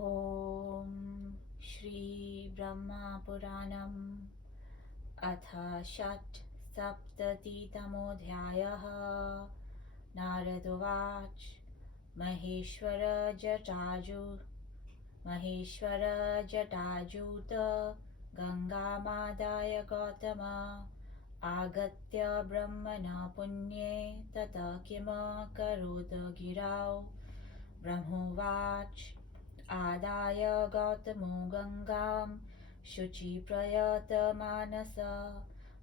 ॐ श्री ब्रह्मपुराणम् अथ षट्सप्ततितमोऽध्यायः। नारद उवाच। महेश्वर जटाजूत गङ्गामादाय गौतम आगत्य ब्रह्मण पुण्ये ततः किम करोद गिरौ। ब्रह्मोवाच। आदाय गौतमो गङ्गां शुचिप्रयतमानस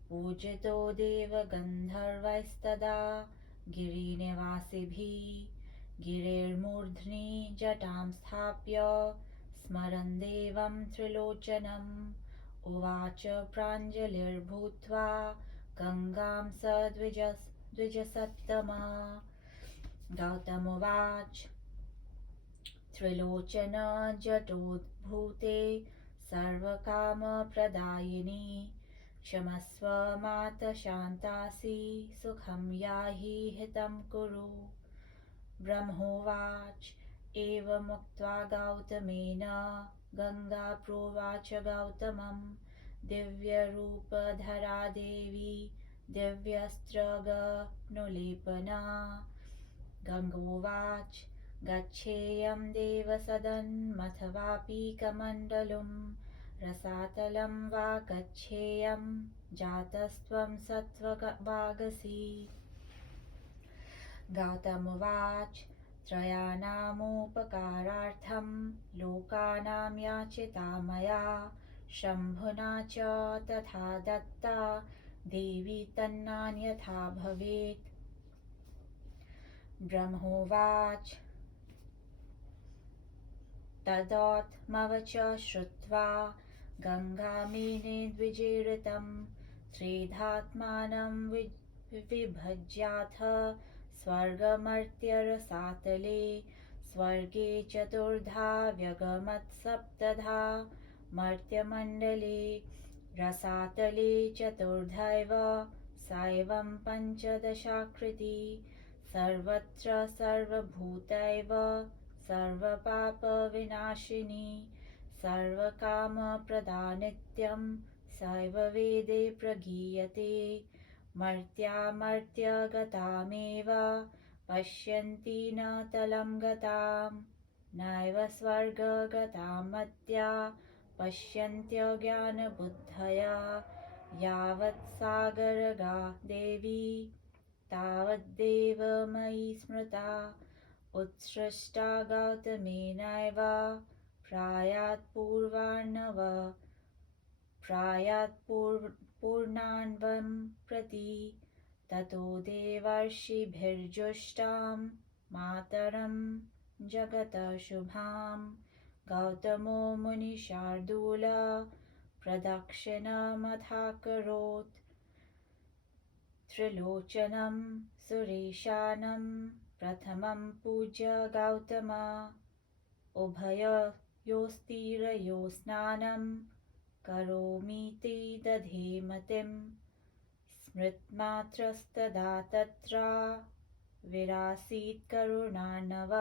पूजितो देवगन्धर्वैस्तदा गिरिनिवासिभिः। गिरेर्मूर्ध्नि जटां स्थाप्य स्मरन् देवं त्रिलोचनम् उवाच प्राञ्जलिर्भूत्वा गङ्गां स द्विजसत्तमा। गौतम उवाच। त्रिलोचन जटोद्भूते सर्वकामप्रदायिनि क्षमस्व मात शान्तासि सुखं याहि हितं कुरु। ब्रह्मोवाच। एवमुक्त्वा गौतमेन गङ्गा प्रोवाच गौतमं दिव्यरूपधरा देवी दिव्यस्त्रगनुलेपना। गङ्गोवाच। गच्छेयं देवसदनमथवापि कमण्डलुं रसातलं वा गच्छेयं जातस्त्वं सत्त्वभागसि। गौतम उवाच। त्रयाणामुपकारार्थं लोकानां याचिता मया शम्भुना च तथा दत्ता देवी तन्नान्यथा भवेत्। ब्रह्मोवाच। तदोत्तमवच श्रुत्वा गङ्गामेने द्विजीरितं त्रिधात्मानं विभज्याथ स्वर्गमर्त्यरसातले। स्वर्गे चतुर्धा व्यगमत्सप्तधा मर्त्यमण्डले रसातले चतुर्धैव सैवं पञ्चदशाकृति। सर्वत्र सर्वभूतैव सर्वपापविनाशिनी सर्वकामप्रदा नित्यं सैव वेदे प्रगीयते। मर्त्यामर्त्यगतामेव पश्यन्ति न तलं गतां नैव स्वर्गगतामत्या पश्यन्त्यज्ञानबुद्धया। यावत् सागरगा देवी तावद्देव मयि स्मृता उत्सृष्टा गौतमेनैव प्रायात्पूर्णान्वं प्रति। ततो देवर्षिभिर्जुष्टां मातरं जगतः शुभां गौतमो मुनिशार्दूल प्रदक्षिणमथाकरोत्। त्रिलोचनं सुरेशानं प्रथमं पूज्य गौतम उभयोस्तीरयोस्नानं करोमीति दधे मतिं। स्मृतमात्रस्तदा तत्र विरासीत् करुणार्णव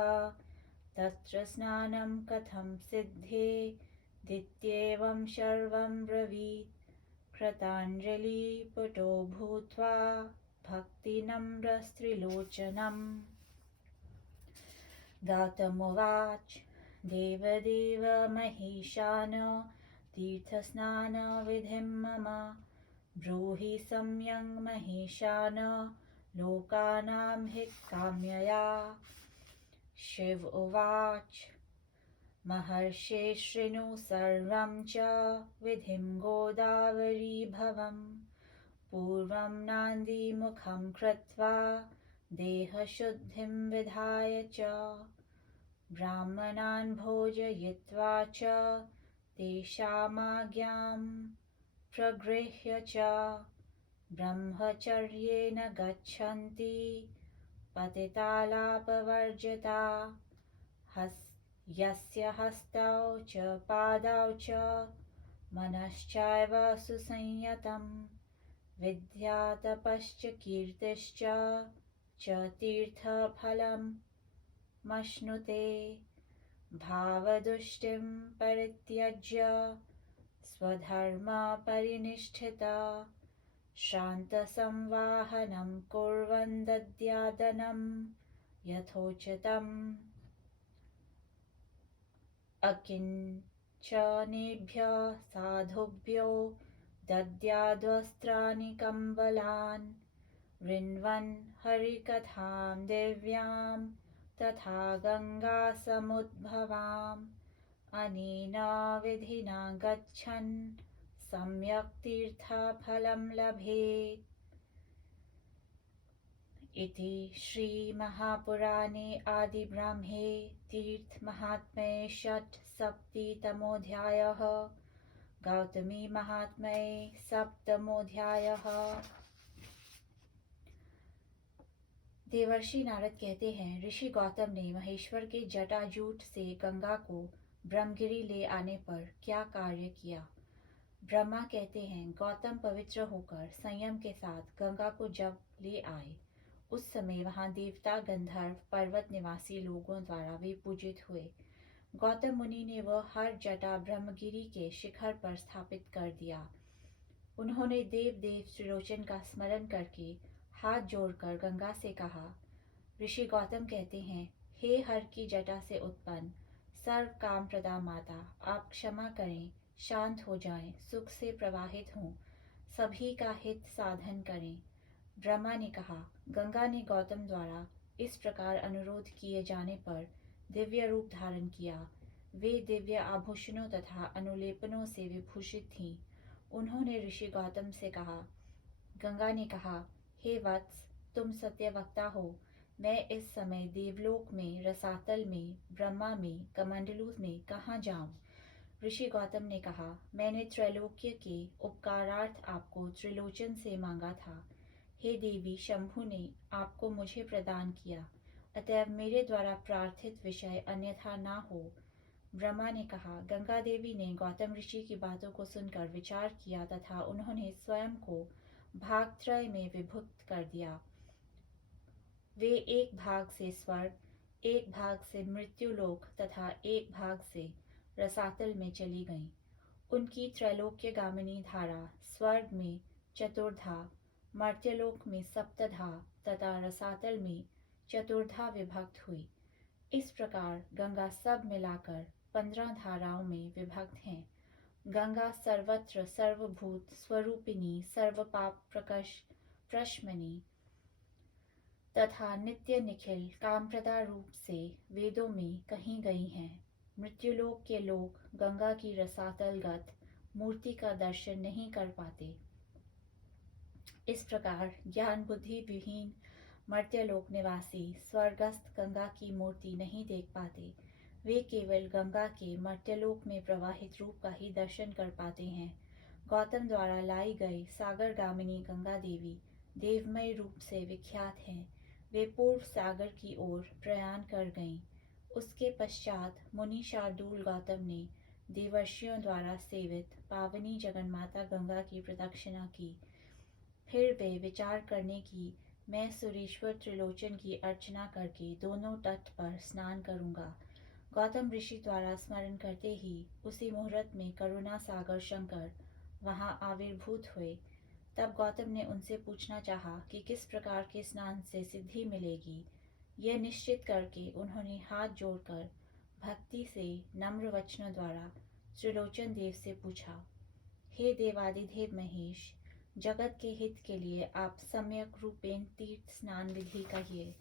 तत्र स्नानं कथं सिद्धेदित्येवं सर्वं ब्रवीत्। कृताञ्जलिपुटो भूत्वा भक्तिनम्रस्त्रिलोचनम्। गौतम उवाच। देवदेव महेशान तीर्थस्नानविधिं मम ब्रूहि सम्यक् महेशान लोकानां हितकाम्यया। शिव उवाच। महर्षे शृणु सर्वं च विधिं गोदावरीभवं पूर्वं नान्दीमुखं कृत्वा देहशुद्धिं विधाय च ब्राह्मणान् भोजयित्वा च तेषामाज्ञां प्रगृह्य च ब्रह्मचर्येण गच्छन्ति पतितालापवर्जिता। यस्य हस्तौ च पादौ च मनश्चैव सुसंयतं विद्यातपश्च कीर्तिश्च च तीर्थफलमश्नुते। भावदुष्टिं परित्यज्य स्वधर्मपरिनिष्ठिता शान्तसंवाहनं कुर्वन् दद्यादनं यथोचितम् अकिञ्चनेभ्यः साधुभ्यो दद्याद्वस्त्राणि कम्बलान् ऋण्वन् हरिकथां दिव्यां तथा गङ्गासमुद्भवाम् अनेन विधिना गच्छन् सम्यक् तीर्थफलं लभेत्। इति श्रीमहापुराणे आदिब्रह्मे तीर्थमाहात्म्ये षट्सप्ततितमोऽध्यायः। गौतमी महात्म्ये सप्तमोऽध्यायः। देवर्षि नारद कहते हैं, ऋषि गौतम ने महेश्वर के जटाजूट से गंगा को ब्रह्मगिरी ले आने पर क्या कार्य किया। ब्रह्मा कहते हैं, गौतम पवित्र होकर संयम के साथ गंगा को जब ले आए, उस समय वहां देवता गंधर्व पर्वत निवासी लोगों द्वारा वे पूजित हुए। गौतम मुनि ने वह हर जटा ब्रह्मगिरी के शिखर पर स्थापित कर दिया। उन्होंने देव देव त्रिलोचन का स्मरण करके हाथ जोड़कर गंगा से कहा। ऋषि गौतम कहते हैं, हे हर की जटा से उत्पन्न सर्व काम प्रदा माता, आप क्षमा करें, शांत हो जाएं, सुख से प्रवाहित हों, सभी का हित साधन करें। ब्रह्मा ने कहा। गंगा ने गौतम द्वारा इस प्रकार अनुरोध किए जाने पर दिव्य रूप धारण किया। वे दिव्य आभूषणों तथा अनुलेपनों से विभूषित थीं। उन्होंने ऋषि गौतम से कहा। गंगा ने कहा, हे वत्स, तुम सत्यवक्ता हो। मैं इस समय देवलोक में, रसातल में, ब्रह्मा में, कमंडलू में कहाँ जाऊं। ऋषि गौतम ने कहा, मैंने त्रैलोक्य के उपकारार्थ आपको त्रिलोचन से मांगा था। हे देवी, शंभु ने आपको मुझे प्रदान किया, अतएव मेरे द्वारा प्रार्थित विषय अन्यथा ना हो। ब्रह्मा ने कहा। गंगा देवी ने गौतम ऋषि की बातों को सुनकर विचार किया तथा उन्होंने स्वयं को भागत्रय में विभक्त कर दिया। वे एक भाग से स्वर्ग, एक भाग से मृत्युलोक तथा एक भाग से रसातल में चली गईं। उनकी त्रैलोक्यगामिनी धारा स्वर्ग में चतुर्धा, मर्त्यलोक में सप्तधा तथा रसातल में चतुर्धा विभक्त हुई। इस प्रकार गंगा सब मिलाकर 15 धाराओं में विभक्त हैं। गंगा सर्वत्र सर्वभूत स्वरूपिणी, सर्वपाप प्रशमनी तथा नित्य निखिल कामप्रदा रूप से वेदों में कहीं गई हैं। मृत्युलोक के लोग गंगा की रसातलगत मूर्ति का दर्शन नहीं कर पाते। इस प्रकार ज्ञान बुद्धि विहीन मर्त्यलोक निवासी स्वर्गस्थ गंगा की मूर्ति नहीं देख पाते। वे केवल गंगा के मर्त्यलोक में प्रवाहित रूप का ही दर्शन कर पाते हैं। गौतम द्वारा लाई गई सागरगामिनी गंगा देवी देवमय रूप से विख्यात हैं। वे पूर्व सागर की ओर प्रयाण कर गईं। उसके पश्चात मुनि शार्दूल गौतम ने देवर्षियों द्वारा सेवित पावनी जगन्माता गंगा की प्रदक्षिणा की। फिर वे विचार करने की, मैं सुरेश्वर त्रिलोचन की अर्चना करके दोनों तट पर स्नान करूंगा। गौतम ऋषि द्वारा स्मरण करते ही उसी मुहूर्त में करुणा सागर शंकर वहां आविर्भूत हुए। तब गौतम ने उनसे पूछना चाहा कि किस प्रकार के स्नान से सिद्धि मिलेगी। यह निश्चित करके उन्होंने हाथ जोड़कर भक्ति से नम्र वचनों द्वारा त्रिलोचन देव से पूछा, हे देवादिदेव महेश, जगत के हित के लिए आप सम्यक रूपेण तीर्थ स्नान विधि कहिए।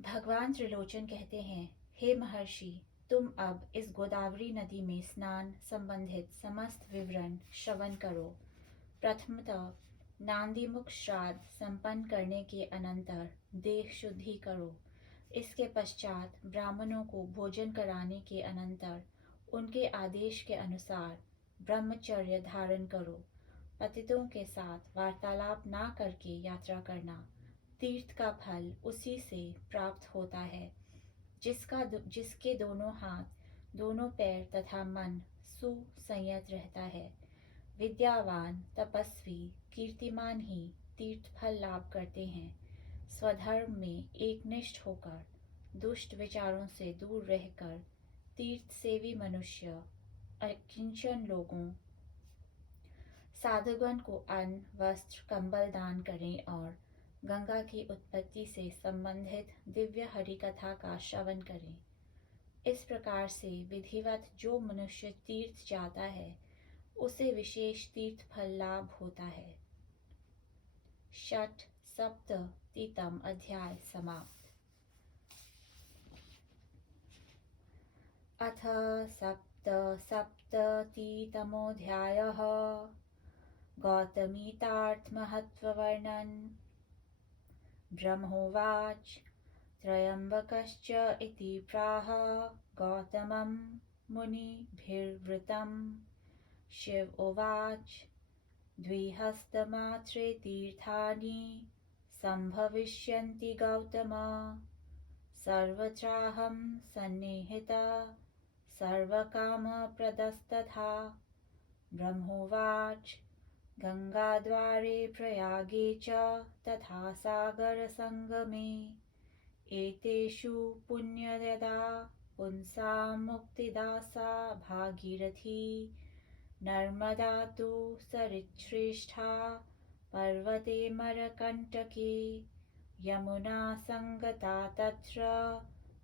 भगवान त्रिलोचन कहते हैं, हे महर्षि, तुम अब इस गोदावरी नदी में स्नान संबंधित समस्त विवरण श्रवण करो। प्रथमतः नांदीमुख श्राद्ध संपन्न करने के अनंतर देह शुद्धि करो। इसके पश्चात ब्राह्मणों को भोजन कराने के अनंतर उनके आदेश के अनुसार ब्रह्मचर्य धारण करो। पतितों के साथ वार्तालाप ना करके यात्रा करना। तीर्थ का फल उसी से प्राप्त होता है जिसके दोनों हाथ, दोनों पैर तथा मन सुसंयत रहता है। विद्यावान, तपस्वी, कीर्तिमान ही तीर्थ फल लाभ करते हैं। स्वधर्म में एकनिष्ठ होकर दुष्ट विचारों से दूर रहकर तीर्थ सेवी मनुष्य अकिंचन लोगों साधुगण को अन्न, वस्त्र, कंबल दान करें और गंगा की उत्पत्ति से संबंधित दिव्य हरि कथा का श्रवण करें। इस प्रकार से विधिवत जो मनुष्य तीर्थ जाता है उसे विशेष तीर्थ फल लाभ होता है। षट् सप्ततितम अध्याय समाप्त। अथ सप्तसप्ततितमोऽध्यायः गौतमीतार्थमहत्त्ववर्णन। ब्रह्मोवाच त्र्यम्बकश्च इति प्राह गौतमं मुनिभिर्वृतं। शिव उवाच द्विहस्तमात्रे तीर्थानि सम्भविष्यन्ति गौतम। सर्वत्राहं सन्निहितः सर्वकामप्रदस्तथा। ब्रह्मोवाच गंगाद्वारे प्रयागे च तथा सागरसंगमे एतेषु पुण्यदा पुंसां मुक्तिदा सा भागीरथी। नर्मदा तु सरिच्छ्रेष्ठा पर्वते मरकंटके। यमुना संगता तत्र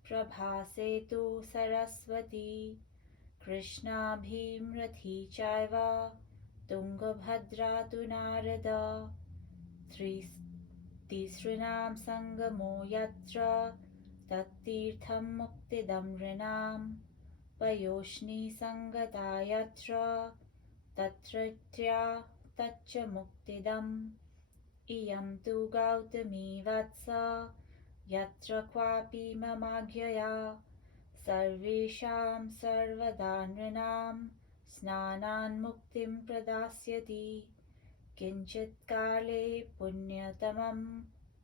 प्रभासे तु सरस्वती। कृष्णा भीमरथी चैव तुंगभद्रा तु नारदा। तिसॄणां संगमो यत्र तत्तीर्थं मुक्तिदं नृणां। पयोष्णी संगता यत्र तत्रत्या तच्च मुक्तिदम्। इयं तु गौतमी वत्स यत्र क्वापि ममाज्ञया सर्वेषां सर्वदा नृणां स्नानान्मुक्तिं प्रदास्यति। किंचित् काले पुण्यतमं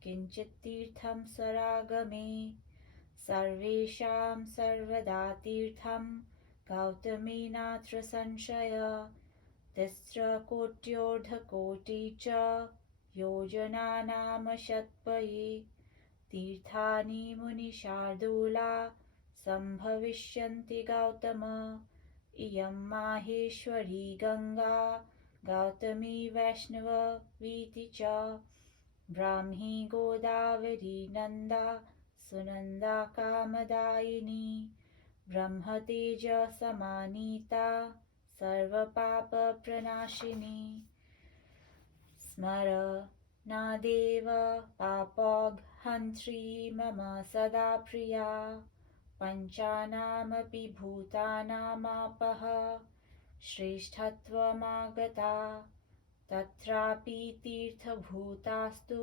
किंचित् तीर्थं सरागमे। सर्वेषां सर्वदा तीर्थं गौतमी नात्र संशय। तिस्रकोट्योर्ध्वकोटि च योजनानामशतपये। तीर्थानि मुनिशार्दूला सम्भविष्यन्ति गौतम। इयं माहेश्वरी गंगा गौतमी वैष्णवीति च। ब्राह्मी गोदावरी नंदा सुनंदा कामदायिनी। ब्रह्मतेज समानीता सर्वपापप्रणाशिनी। स्मरणादेव पापौघहन्त्री मम सदा प्रिया। पञ्चानामपि भूतानामापः श्रेष्ठत्वमागता। तत्रापि तीर्थभूतास्तु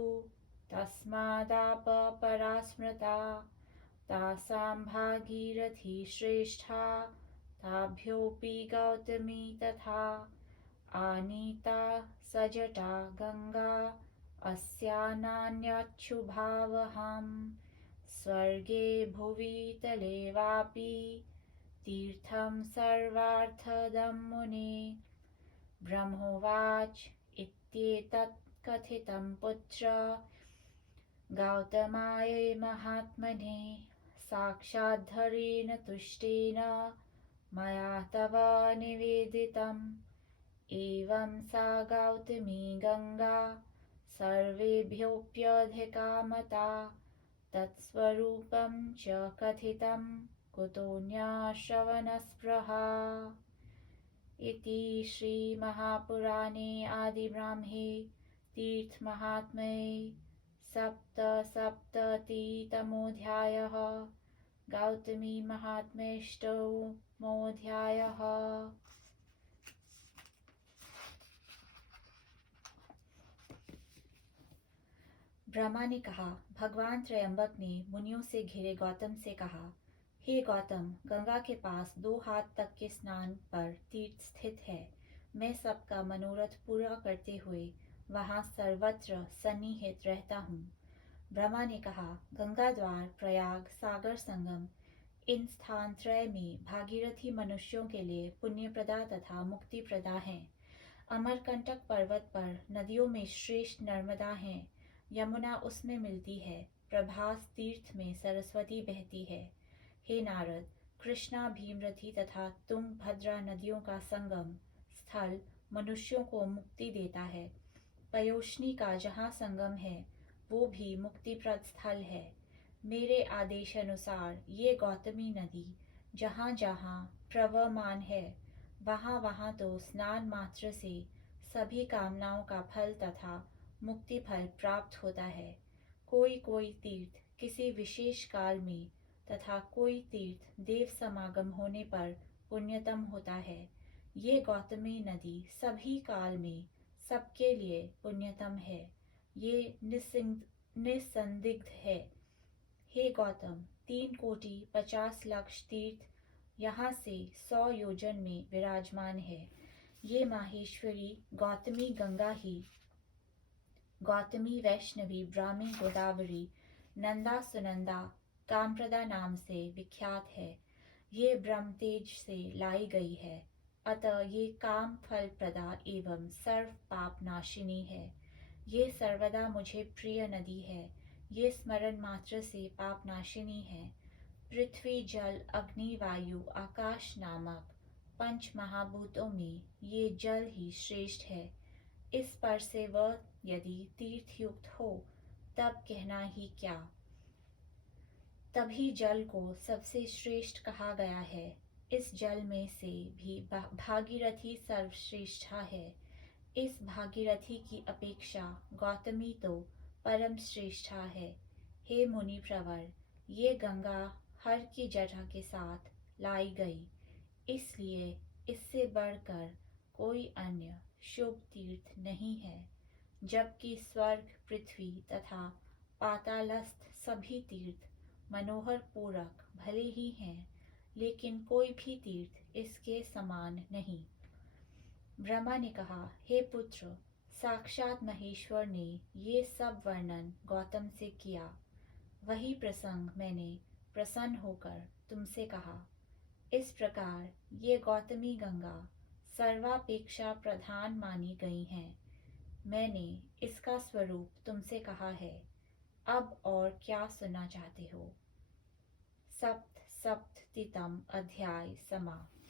तस्मादापपरा स्मृता। तासां भागीरथी श्रेष्ठा ताभ्योऽपि गौतमी तथा। आनीता सजटा गंगा अस्या नान्यच्छुभावहम्। स्वर्गे भुवि तले वापि तीर्थं सर्वार्थदं मुने। ब्रह्मोवाच इत्येतत् कथितं पुत्र गौतमाय महात्मने। साक्षाद्धरेण तुष्टेन मया तव निवेदितम्। एवं सा गौतमी गंगा सर्वेभ्योऽप्यधिका मता। तत्स्वरूपं च कथितं कुतोऽन्यश्रवणस्पृहा। इति श्रीमहापुराणे आदिब्रह्मे तीर्थमाहात्म्ये सप्तसप्ततितमोऽध्यायः। गौतमी महात्म्येष्टमोऽध्यायः। ब्रह्मा ने कहा, भगवान त्रयंबक ने मुनियों से घिरे गौतम से कहा, हे गौतम, गंगा के पास 2 हाथ तक के स्नान पर तीर्थ स्थित है। मैं सबका मनोरथ पूरा करते हुए वहाँ सर्वत्र सन्निहित रहता हूँ। ब्रह्मा ने कहा, गंगा द्वार, प्रयाग, सागर संगम, इन स्थान त्रय में भागीरथी मनुष्यों के लिए पुण्यप्रदा तथा मुक्तिप्रदा हैं। अमरकंटक पर्वत पर नदियों में श्रेष्ठ नर्मदा हैं। यमुना उसमें मिलती है। प्रभास तीर्थ में सरस्वती बहती है। हे नारद, कृष्णा, भीमरथी तथा तुंगभद्रा नदियों का संगम स्थल मनुष्यों को मुक्ति देता है। पयोष्णी का जहाँ संगम है वो भी मुक्तिप्रद स्थल है। मेरे आदेश अनुसार ये गौतमी नदी जहाँ जहाँ प्रवहमान है वहाँ वहाँ तो स्नान मात्र से सभी कामनाओं का फल तथा मुक्ति फल प्राप्त होता है। कोई कोई तीर्थ किसी विशेष काल में तथा कोई तीर्थ देव समागम होने पर पुण्यतम होता है। ये गौतमी नदी सभी काल में सबके लिए पुण्यतम है। ये निसंदिग्ध है। हे गौतम, 3,50,00,000 तीर्थ यहाँ से 100 योजन में विराजमान है। ये माहेश्वरी गौतमी गंगा ही गौतमी, वैष्णवी, ब्राह्मी, गोदावरी, नंदा, सुनंदा, कामप्रदा नाम से विख्यात है। ये ब्रह्मतेज से लाई गई है, अतः ये काम फल प्रदा एवं सर्व पाप नाशिनी है। ये सर्वदा मुझे प्रिय नदी है। ये स्मरण मात्र से पाप नाशिनी है। पृथ्वी, जल, अग्नि, वायु, आकाश नामक पंच महाभूतों में ये जल ही श्रेष्ठ है। इस पर से वह यदि तीर्थयुक्त हो तब कहना ही क्या। तभी जल को सबसे श्रेष्ठ कहा गया है। इस जल में से भी भागीरथी सर्वश्रेष्ठा है। इस भागीरथी की अपेक्षा गौतमी तो परम श्रेष्ठा है। हे मुनि प्रवर, ये गंगा हर की जटा के साथ लाई गई, इसलिए इससे बढ़कर कोई अन्य शुभ तीर्थ नहीं है। जबकि स्वर्ग, पृथ्वी तथा पातालस्थ सभी तीर्थ मनोहर पूरक भले ही हैं, लेकिन कोई भी तीर्थ इसके समान नहीं। ब्रह्मा ने कहा, हे पुत्र, साक्षात महेश्वर ने ये सब वर्णन गौतम से किया। वही प्रसंग मैंने प्रसन्न होकर तुमसे कहा। इस प्रकार ये गौतमी गंगा सर्वापेक्षा प्रधान मानी गई हैं। मैंने इसका स्वरूप तुमसे कहा है। अब और क्या सुनना चाहते हो? सप्ततितम अध्याय समाप्त।